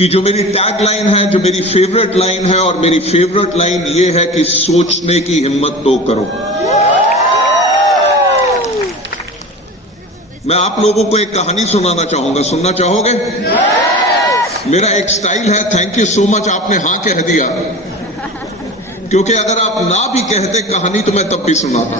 कि जो मेरी टैग लाइन है, जो मेरी फेवरेट लाइन है, और मेरी फेवरेट लाइन ये है कि सोचने की हिम्मत तो करो। मैं आप लोगों को एक कहानी सुनाना चाहूंगा, सुनना चाहोगे? मेरा एक स्टाइल है, थैंक यू सो मच, आपने हां कह दिया, क्योंकि अगर आप ना भी कहते कहानी तो मैं तब भी सुनाता।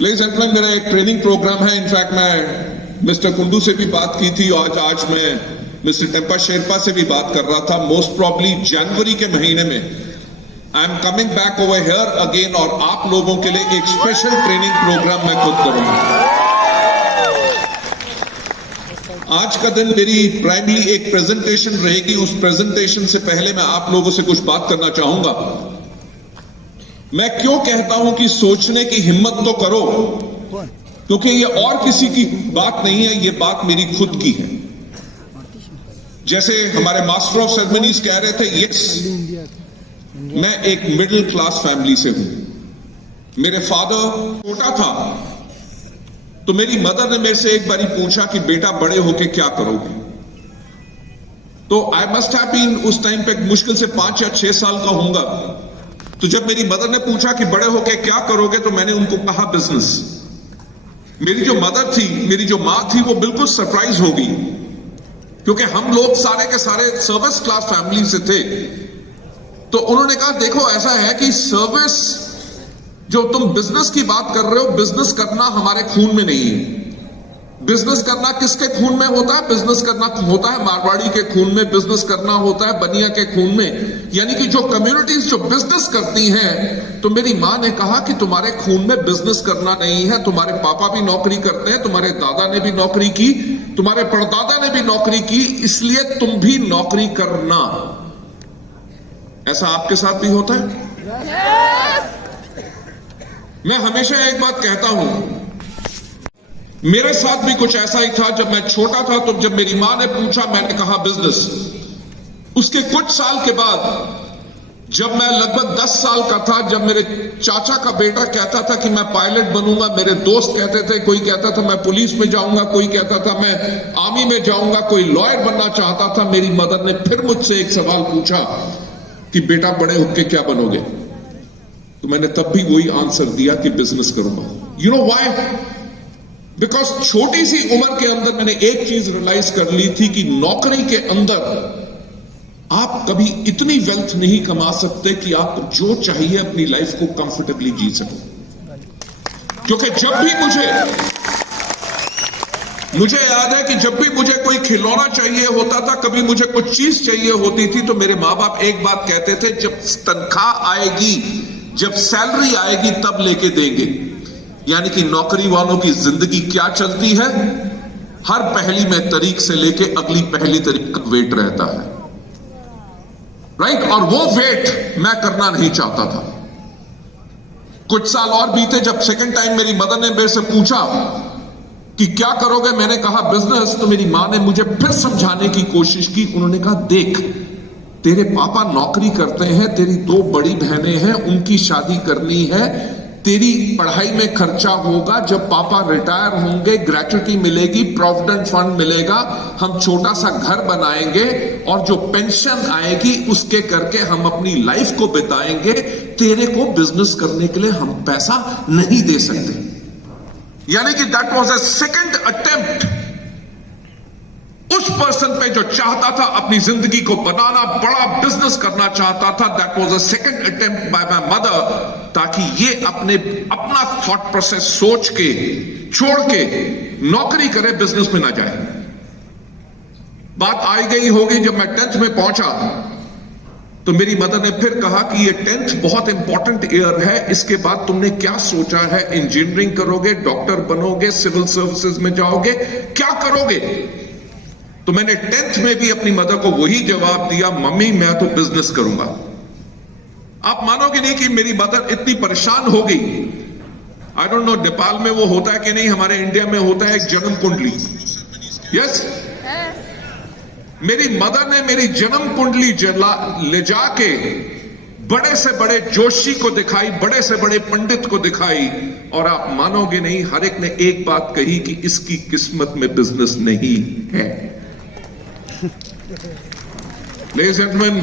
लेडीज एंड जेंटलमैन, मेरा एक ट्रेनिंग प्रोग्राम है। इनफैक्ट मैं मिस्टर कुंडू से भी बात की थी, और आज मैं मिस्टर टेम्पा शेरपा से भी बात कर रहा था। मोस्ट प्रॉब्ली जनवरी के महीने में I am coming back over here again, और आप लोगों के लिए एक स्पेशल ट्रेनिंग प्रोग्राम मैं खुद करूंगा। आज का दिन मेरी प्राइमरी एक प्रेजेंटेशन रहेगी। उस प्रेजेंटेशन से पहले मैं आप लोगों से कुछ बात करना चाहूंगा। मैं क्यों कहता हूं कि सोचने की हिम्मत तो करो, क्योंकि ये और किसी की बात नहीं है, ये बात मेरी खुद की है। जैसे हमारे मास्टर ऑफ सेरेमनीज कह रहे थे, यस, मैं एक मिडिल क्लास फैमिली से हूं। मेरे फादर छोटा था तो मेरी मदर ने मेरे से एक बारी पूछा कि बेटा बड़े होके क्या करोगे। तो आई मस्ट हैव बीन उस टाइम पे मुश्किल से 5 या 6 साल का होऊंगा। तो जब मेरी मदर ने पूछा कि बड़े होके क्या करोगे, तो मैंने उनको कहा बिजनेस। मेरी जो मदर थी, मेरी जो मां थी, वो बिल्कुल सरप्राइज हो गई, क्योंकि हम लोग सारे के सारे सर्विस क्लास फैमिली से थे। तो उन्होंने कहा देखो ऐसा है कि सर्विस, जो तुम बिजनेस की बात कर रहे हो, बिजनेस करना हमारे खून में नहीं है। बिजनेस करना किसके खून में होता है? बिजनेस करना होता है मारवाड़ी के खून में, बिजनेस करना होता है बनिया के खून में। यानी कि जो कम्युनिटीज जो बिजनेस करती हैं, तो मेरी मां ने कहा कि तुम्हारे खून में बिजनेस करना नहीं है। तुम्हारे पापा भी नौकरी करते हैं, तुम्हारे दादा ने भी नौकरी की, तुम्हारे परदादा ने भी नौकरी की, इसलिए तुम भी नौकरी करना। ऐसा आपके साथ भी होता है? मैं हमेशा एक बात कहता हूं, मेरे साथ भी कुछ ऐसा ही था। जब मैं छोटा था तो जब मेरी मां ने पूछा, मैंने कहा बिजनेस। उसके कुछ साल के बाद, जब मैं लगभग 10 साल का था, जब मेरे चाचा का बेटा कहता था कि मैं पायलट बनूंगा, मेरे दोस्त कहते थे, कोई कहता था मैं पुलिस में जाऊंगा, कोई कहता था मैं आर्मी में जाऊंगा, कोई लॉयर बनना चाहता था, मेरी मदर ने फिर मुझसे एक सवाल पूछा कि बेटा बड़े होकर क्या बनोगे? तो मैंने तब भी वही आंसर दिया कि बिजनेस करूंगा। You know why? बिकॉज छोटी सी उम्र के अंदर मैंने एक चीज रियलाइज कर ली थी कि नौकरी के अंदर आप कभी इतनी वेल्थ नहीं कमा सकते कि आप जो चाहिए अपनी लाइफ को कंफर्टेबली जी सको। क्योंकि जब भी मुझे याद है कि जब भी मुझे कोई खिलौना चाहिए होता था, कभी मुझे कुछ चीज चाहिए होती थी, तो मेरे माँ बाप एक बात कहते थे, जब तनख्वाह आएगी, जब सैलरी आएगी तब लेके देंगे। यानी कि नौकरी वालों की जिंदगी क्या चलती है, हर पहली में तारीख से लेके अगली पहली तारीख तक वेट रहता है, राइट? और वो वेट मैं करना नहीं चाहता था। कुछ साल और बीते, जब सेकंड टाइम मेरी मदर ने मेरे से पूछा कि क्या करोगे, मैंने कहा बिजनेस। तो मेरी मां ने मुझे फिर समझाने की कोशिश की। उन्होंने कहा देख, तेरे पापा नौकरी करते हैं, तेरी 2 बड़ी बहनें हैं, उनकी शादी करनी है, तेरी पढ़ाई में खर्चा होगा, जब पापा रिटायर होंगे ग्रेच्युटी मिलेगी, प्रोविडेंट फंड मिलेगा, हम छोटा सा घर बनाएंगे, और जो पेंशन आएगी उसके करके हम अपनी लाइफ को बिताएंगे। तेरे को बिजनेस करने के लिए हम पैसा नहीं दे सकते। यानी कि that was a second attempt उस पर्सन पे जो चाहता था अपनी जिंदगी को बनाना, बड़ा बिजनेस करना चाहता था। That was a second attempt bye my mother, ताकि ये अपना थॉट प्रोसेस सोच के छोड़ के नौकरी करे, बिजनेस में ना जाए। बात आई गई होगी, जब मैं 10th में पहुंचा तो मेरी मदर ने फिर कहा कि ये 10th बहुत इंपॉर्टेंट ईयर है, इसके बाद तुमने क्या सोचा है? इंजीनियरिंग करोगे, डॉक्टर बनोगे, सिविल सर्विसेज में जाओगे, क्या करोगे? तो मैंने 10th में भी अपनी मदर को वही जवाब दिया, मम्मी मैं तो बिजनेस करूंगा। आप मानोगे नहीं कि मेरी मदर इतनी परेशान हो गई। आई डोंट नो नेपाल में वो होता है कि नहीं, हमारे इंडिया में होता है एक जन्म कुंडली। यस, मेरी मदर ने मेरी जन्म कुंडली ले जाके बड़े से बड़े जोशी को दिखाई, बड़े से बड़े पंडित को दिखाई, और आप मानोगे नहीं, हर एक ने एक बात कही कि इसकी किस्मत में बिजनेस नहीं है। लेडीज एंड जेंटलमैन,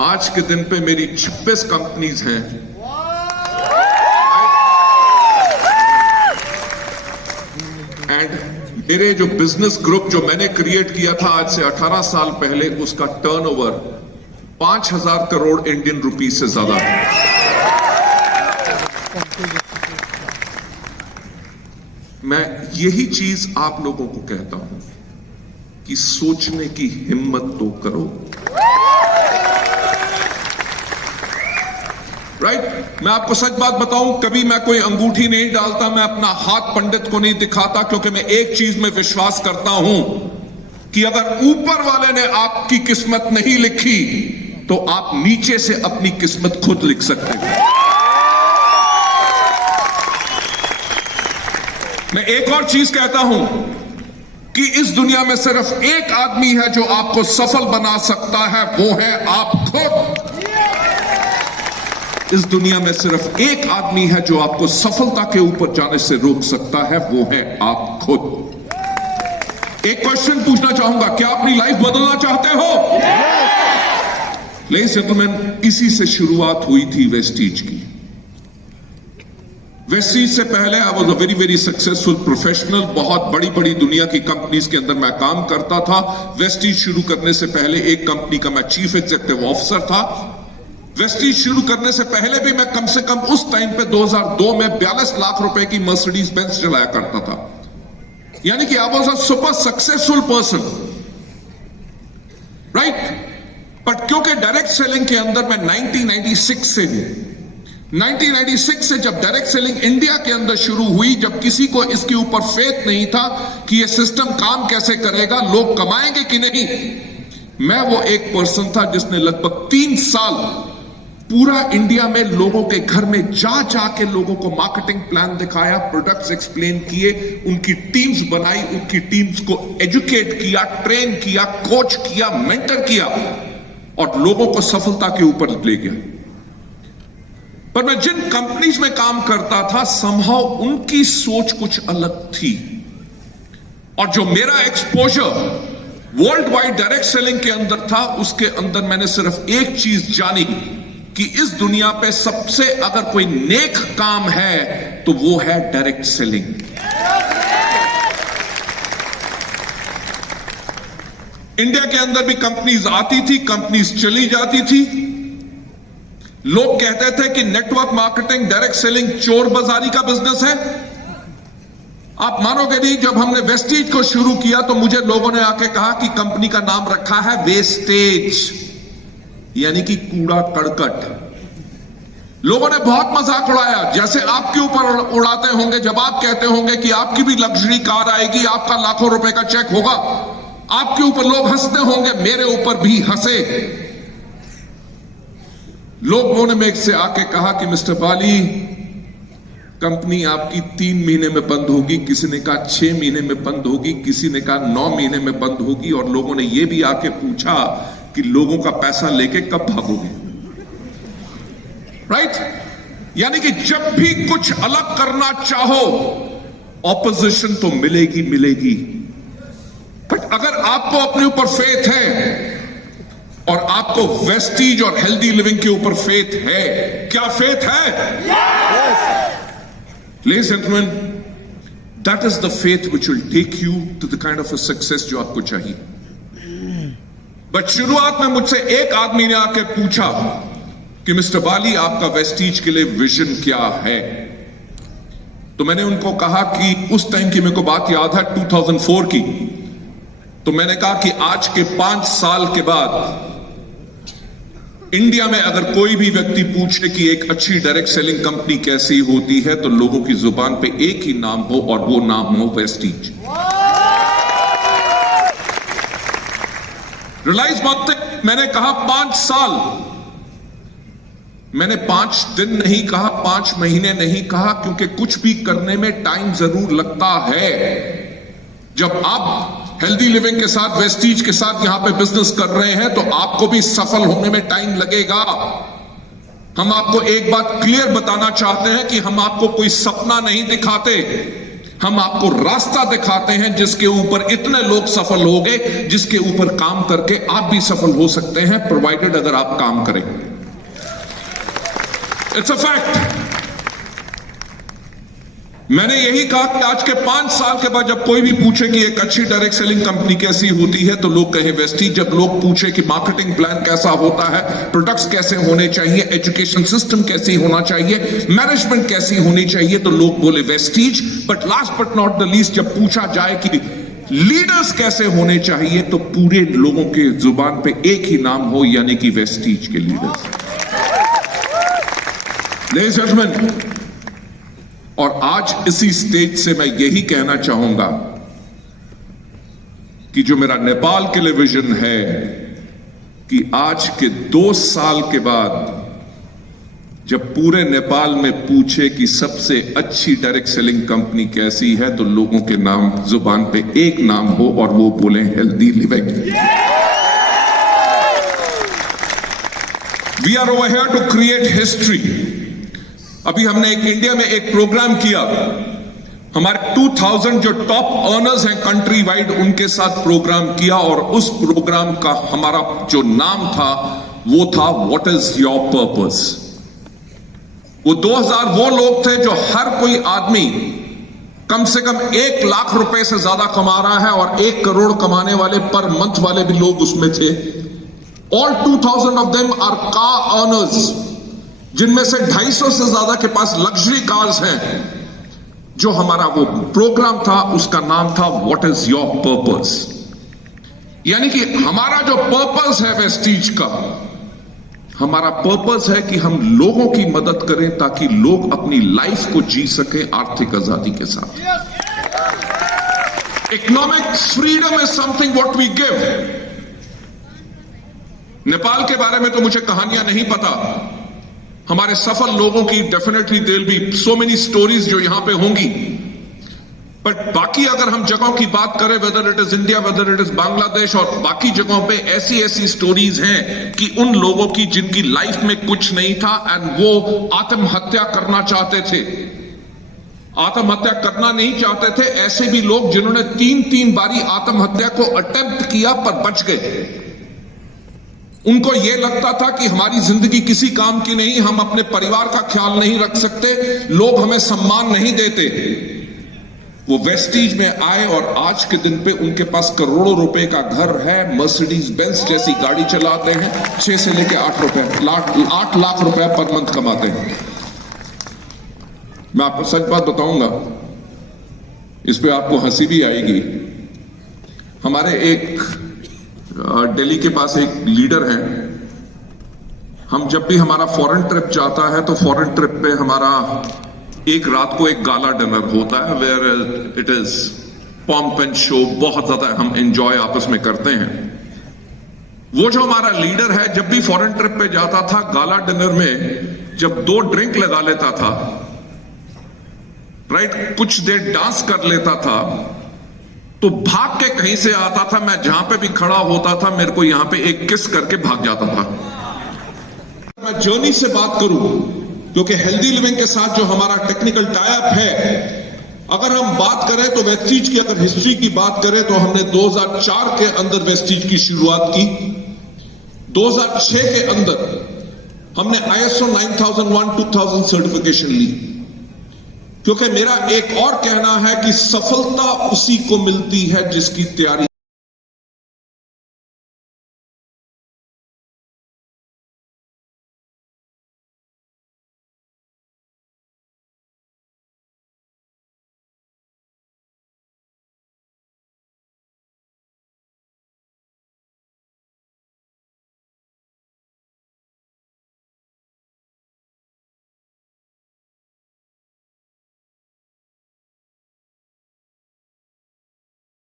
आज के दिन पे मेरी 26 कंपनीज हैं एंड मेरे जो बिजनेस ग्रुप जो मैंने क्रिएट किया था आज से 18 साल पहले, उसका टर्नओवर 5,000 करोड़ इंडियन रुपीस से ज्यादा है। मैं यही चीज आप लोगों को कहता हूं कि सोचने की हिम्मत तो करो। राइट? मैं आपको सच बात बताऊं, कभी मैं कोई अंगूठी नहीं डालता, मैं अपना हाथ पंडित को नहीं दिखाता, क्योंकि मैं एक चीज में विश्वास करता हूं कि अगर ऊपर वाले ने आपकी किस्मत नहीं लिखी तो आप नीचे से अपनी किस्मत खुद लिख सकते हैं। मैं एक और चीज कहता हूं कि इस दुनिया में सिर्फ एक आदमी है जो आपको सफल बना सकता है, वो है आप खुद। इस दुनिया में सिर्फ एक आदमी है जो आपको सफलता के ऊपर जाने से रोक सकता है, वो है आप खुद। एक क्वेश्चन पूछना चाहूंगा, क्या अपनी लाइफ बदलना चाहते हो? लेडीज एंड जेंटलमैन, इसी से शुरुआत हुई थी वेस्टीज की। वेस्टीज से पहले I was a very very successful professional. बहुत बड़ी बड़ी दुनिया की कंपनीज के अंदर मैं काम करता था। वेस्टीज शुरू करने से पहले एक कंपनी का मैं चीफ एग्जीक्यूटिव ऑफिसर था। वेस्टीज शुरू करने से पहले भी मैं कम से कम उस टाइम पे 2002 में 42 लाख रुपए की मर्सिडीज बेंज चलाया करता था। यानी कि I was a super successful person, right? But क्योंकि डायरेक्ट सेलिंग के अंदर मैं 1996 से हूं, 1996 से जब डायरेक्ट सेलिंग इंडिया के अंदर शुरू हुई, जब किसी को इसके ऊपर फेथ नहीं था कि ये सिस्टम काम कैसे करेगा, लोग कमाएंगे कि नहीं, मैं वो एक पर्सन था जिसने लगभग 3 साल पूरा इंडिया में लोगों के घर में जा जाके लोगों को मार्केटिंग प्लान दिखाया, प्रोडक्ट्स एक्सप्लेन किए, उनकी टीम्स बनाई, उनकी टीम्स को एजुकेट किया, ट्रेन किया, कोच किया, मेंटर किया और लोगों को सफलता के ऊपर ले गया। पर मैं जिन कंपनीज में काम करता था, समहाउ उनकी सोच कुछ अलग थी। और जो मेरा exposure world wide direct selling के अंदर था, उसके अंदर मैंने सिर्फ एक चीज जानी कि इस दुनिया पे सबसे अगर कोई नेक काम है तो वो है डायरेक्ट सेलिंग। इंडिया के अंदर भी कंपनीज आती थी, कंपनीज चली जाती थी। लोग कहते थे कि नेटवर्क मार्केटिंग, डायरेक्ट सेलिंग चोर बाजारी का बिजनेस है। आप मानोगे नहीं, जब हमने वेस्टीज को शुरू किया तो मुझे लोगों ने आके कहा कि कंपनी का नाम रखा है वेस्टेज, यानी कि कूड़ा करकट। लोगों ने बहुत मजाक उड़ाया, जैसे आपके ऊपर उड़ाते होंगे जब आप कहते होंगे कि आपकी भी लग्जरी कार आएगी, आपका लाखों रुपए का चेक होगा, आपके ऊपर लोग हंसते होंगे, मेरे ऊपर भी हंसे। लोगों ने मेरे से आके कहा कि मिस्टर बाली, कंपनी आपकी 3 महीने में बंद होगी, किसी ने कहा 6 महीने में बंद होगी, किसी ने कहा 9 महीने में बंद होगी, और लोगों ने यह भी आके पूछा कि लोगों का पैसा लेके कब भागोगे, राइट? यानी कि जब भी कुछ अलग करना चाहो, ऑपोजिशन तो मिलेगी मिलेगी। बट अगर आपको अपने ऊपर फेथ है और आपको वेस्टीज और हेल्दी लिविंग के ऊपर फेथ है, क्या फेथ है? Ladies and gentlemen, that is the faith which will take you to the kind of a success जो आपको चाहिए। बट शुरुआत में मुझसे एक आदमी ने आके पूछा कि मिस्टर बाली, आपका वेस्टीज के लिए विजन क्या है? तो मैंने उनको कहा कि उस टाइम की मेरे को बात याद है, 2004 की। तो मैंने कहा कि आज के 5 साल के बाद इंडिया में अगर कोई भी व्यक्ति पूछे कि एक अच्छी डायरेक्ट सेलिंग कंपनी कैसी होती है, तो लोगों की जुबान पे एक ही नाम हो और वो नाम हो वेस्टीज। रियलाइज बात, मैंने कहा 5 साल, मैंने 5 दिन नहीं कहा, 5 महीने नहीं कहा, क्योंकि कुछ भी करने में टाइम जरूर लगता है। जब आप हेल्दी लिविंग के साथ, वेस्टीज के साथ यहां पे बिजनेस कर रहे हैं, तो आपको भी सफल होने में टाइम लगेगा। हम आपको एक बात क्लियर बताना चाहते हैं कि हम आपको कोई सपना नहीं दिखाते, हम आपको रास्ता दिखाते हैं जिसके ऊपर इतने लोग सफल हो गए, जिसके ऊपर काम करके आप भी सफल हो सकते हैं, प्रोवाइडेड अगर आप काम करें। It's a fact. मैंने यही कहा कि आज के 5 साल के बाद जब कोई भी पूछे कि एक अच्छी डायरेक्ट सेलिंग कंपनी कैसी होती है तो लोग कहे वेस्टीज। जब लोग पूछे कि मार्केटिंग प्लान कैसा होता है, प्रोडक्ट्स कैसे होने चाहिए, एजुकेशन सिस्टम कैसी होना चाहिए, मैनेजमेंट कैसी होनी चाहिए, तो लोग बोले Vestige. But last but not the least, जब पूछा जाए कि लीडर्स कैसे होने चाहिए तो पूरे लोगों के जुबान पे एक ही नाम हो, यानी कि वेस्टीज के लीडर्स। लेडीज एंड जेंटलमैन, और आज इसी स्टेज से मैं यही कहना चाहूंगा कि जो मेरा नेपाल के लिए विजन है कि आज के 2 साल के बाद जब पूरे नेपाल में पूछे कि सबसे अच्छी डायरेक्ट सेलिंग कंपनी कैसी है तो लोगों के नाम जुबान पे एक नाम हो और वो बोले healthy living. We are over here to create history. अभी हमने इंडिया में एक प्रोग्राम किया, हमारे 2000 जो टॉप अर्नर्स हैं कंट्री वाइड, उनके साथ प्रोग्राम किया, और उस प्रोग्राम का हमारा जो नाम था वो था व्हाट इज योर पर्पस। वो 2000 वो लोग थे जो हर कोई आदमी कम से कम 1 लाख रुपए से ज्यादा कमा रहा है, और 1 करोड़ कमाने वाले पर मंथ वाले भी लोग उसमें थे। All 2000 of them are car earners, जिनमें से 250 से ज्यादा के पास लग्जरी कार्स हैं। जो हमारा वो प्रोग्राम था उसका नाम था व्हाट इज योर पर्पस। यानी कि हमारा जो पर्पस है वेस्टीज का, हमारा पर्पस है कि हम लोगों की मदद करें ताकि लोग अपनी लाइफ को जी सके आर्थिक आजादी के साथ। Economic freedom is something what we give. Nepal के बारे में तो मुझे कहानियां नहीं पता, हमारे सफल लोगों की definitely there will be so many stories जो यहां पे होंगी। बट बाकी अगर हम जगहों की बात करें, whether it is India, whether it is Bangladesh और बाकी जगहों पे, ऐसी ऐसी स्टोरीज हैं कि उन लोगों की जिनकी लाइफ में कुछ नहीं था एंड वो आत्महत्या करना चाहते थे। आत्महत्या करना नहीं चाहते थे, ऐसे भी लोग जिन्होंने 3 बारी आत्महत्या को अटेम्प्ट किया पर बच गए। उनको यह लगता था कि हमारी जिंदगी किसी काम की नहीं, हम अपने परिवार का ख्याल नहीं रख सकते, लोग हमें सम्मान नहीं देते। वो वेस्टीज में आए और आज के दिन पे उनके पास करोड़ों रुपए का घर है, मर्सिडीज बेंज जैसी गाड़ी चलाते हैं, 6 से लेकर 8 लाख रुपए पर मंथ कमाते हैं। मैं आपको सच बात बताऊंगा, इस पे आपको हंसी भी आएगी। हमारे एक दिल्ली के पास एक लीडर हैं, हम जब भी हमारा फॉरेन ट्रिप जाता है तो फॉरेन ट्रिप पे हमारा एक रात को एक गाला डिनर होता है, where it is pomp and show, बहुत ज्यादा हम एंजॉय आपस में करते हैं। वो जो हमारा लीडर है, जब भी फॉरेन ट्रिप पे जाता था, गाला डिनर में जब 2 ड्रिंक लगा लेता था, राइट, कुछ देर डांस कर लेता था, तो भाग के कहीं से आता था, मैं जहां पे भी खड़ा होता था मेरे को यहां पे एक किस करके भाग जाता था। मैं जर्नी से बात करूं, क्योंकि हेल्दी लिविंग के साथ जो हमारा टेक्निकल टाई अप है, अगर हम बात करें तो वेस्टीज की अगर हिस्ट्री की बात करें तो हमने 2004 के अंदर वेस्टीज की शुरुआत की। 2006 के अंदर हमने ISO 9001:2000 सर्टिफिकेशन ली, क्योंकि मेरा एक और कहना है कि सफलता उसी को मिलती है जिसकी तैयारी